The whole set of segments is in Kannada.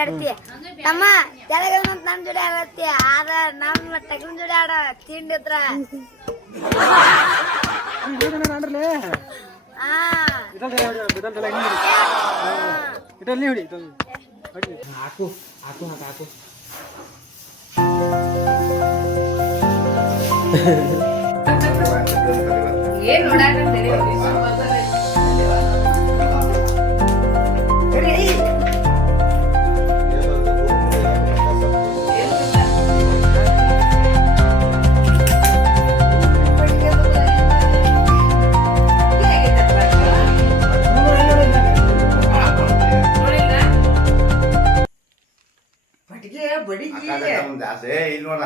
ಹಾರಾಡ್ತಿ ತಮ್ಮ ತೆಳಗ ನಮ್ ಜೋಡಿ ಆಡತ್ತಿ ಆದ ನಮ್ಮ ಟಗನ್ ಜೋಡಿ ಆಡ ತಿಂಡಿದ್ರ ಹಾಕು ಹಾಕು ಹಾಕು ಏನ್ ನೋಡಾಕ ಇಲ್ವಲ್ಲ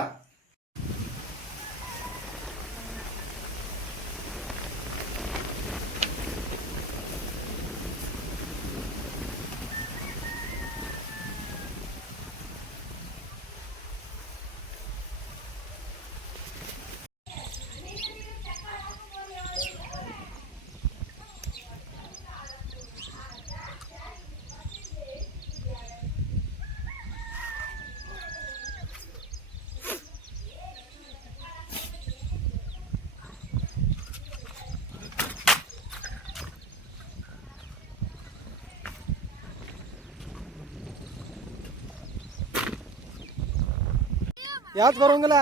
ಯಾವ್ದು ಬರೋಂಗಿಲ್ಲ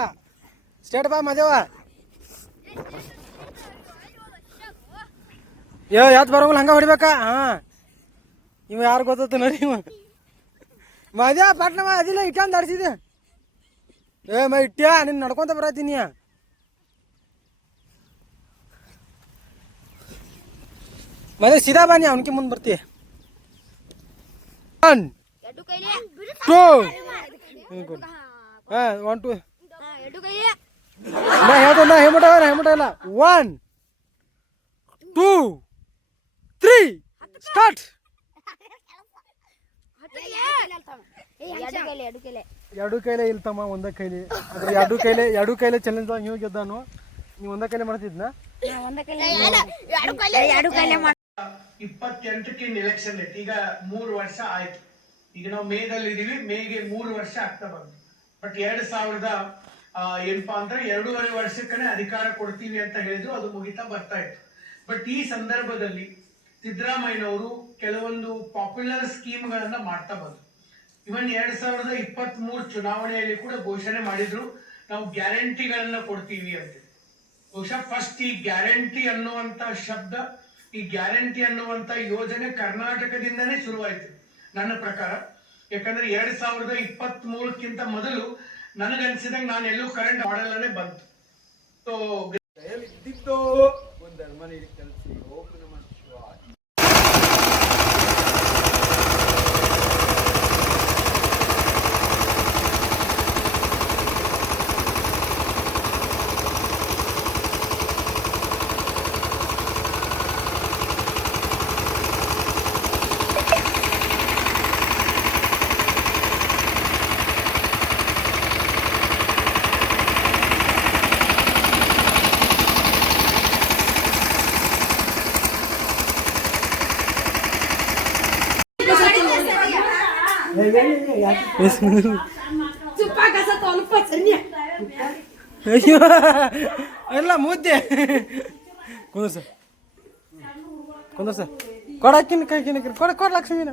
ಸ್ಟೇಟ್ ಬಾ ಮದೇವ ಯಾವ್ದು ಬರೋಂಗಿಲ್ಲ ಹಂಗ ಹೊಡಿಬೇಕಾ ಹಾ ಇವ ಯಾರು ಗೊತ್ತ ನೋಡಿ ಇವ ಮದ್ಯಾ ಪಟ್ನವ ಅದಿಲ್ಲ ಇಟ್ಟಂದು ಆಡ್ಸಿದೆ ಇಟ್ಟ್ಯಾ ನಿನ್ ನಡ್ಕೊಂತ ಬರತ್ತೀನಿ ಮದ್ಯ ಸೀದಾ ಬಾನಿ ಅವನಿಗೆ ಮುಂದೆ ಬರ್ತಿ 1 2 1 2 ನಾ ಹೇಮಟಲ್ಲ 1 2 3 ಸ್ಟಾರ್ಟ್ ಎರಡು ಕೈಲೇ ಇಲ್ತಮ್ಮ ಒಂದ ಕೈಲಿ ಅದ್ರ ಎರಡು ಕೈಲೇ ಚಾಲೆಂಜ್ ನೀವು ಗೆದ್ದಾನು ನೀವು ಒಂದ ಕೈಲೇ ಮಾಡ್ತಿದ್ನ 28ಕ್ಕೆ ಎಲೆಕ್ಷನ್ ಐತಿ ಈಗ 3 ವರ್ಷ ಆಯ್ತು ಈಗ ನಾವು ಮೇದಲ್ಲಿ ಇದೀವಿ ಮೇಗೆ 3 ವರ್ಷ ಆಗ್ತಾ ಬಂತು ಬಟ್ 2000 ಏನಪ್ಪಾ ಅಂದ್ರೆ 2.5 ವರ್ಷಕ್ಕನೇ ಅಧಿಕಾರ ಕೊಡ್ತೀವಿ ಅಂತ ಹೇಳಿದ್ರು ಅದು ಮುಗಿತಾ ಬರ್ತಾ ಇತ್ತು ಬಟ್ ಈ ಸಂದರ್ಭದಲ್ಲಿ ಸಿದ್ದರಾಮಯ್ಯನವರು ಕೆಲವೊಂದು ಪಾಪ್ಯುಲರ್ ಸ್ಕೀಮ್ಗಳನ್ನ ಮಾಡ್ತಾ ಬಂದ್ರು ಇವನ್ 2023 ಚುನಾವಣೆಯಲ್ಲಿ ಕೂಡ ಘೋಷಣೆ ಮಾಡಿದ್ರು ನಾವು ಗ್ಯಾರಂಟಿಗಳನ್ನ ಕೊಡ್ತೀವಿ ಅಂತ ಬಹುಶಃ ಫಸ್ಟ್ ಈ ಗ್ಯಾರಂಟಿ ಅನ್ನುವಂತ ಶಬ್ದ ಈ ಗ್ಯಾರಂಟಿ ಅನ್ನುವಂತ ಯೋಜನೆ ಕರ್ನಾಟಕದಿಂದನೇ ಶುರುವಾಯಿತು ನನ್ನ ಪ್ರಕಾರ ಯಾಕಂದ್ರೆ 2023ಕ್ಕಿಂತ ಮೊದಲು ನನಗನ್ಸಿದಂಗೆ ನಾನು ಎಲ್ಲೂ ಕರೆಂಟ್ ಮಾಡೆಲ್ ಅನ್ನೇ ಬಂತು ಸೊ ಇದ್ದಿದ್ದು ಒಂದು ಮನೆ ಕಲಿಸಿ ಓಪನ್ ಅಯ್ಯೋ ಎಲ್ಲ ಮುದ್ದೆ ಕುಂದರ್ಸ ಕೊಡಕ್ಕಿನ ಕೈಕಿನ ಕೊಡ ಲಕ್ಷ್ಮೀನ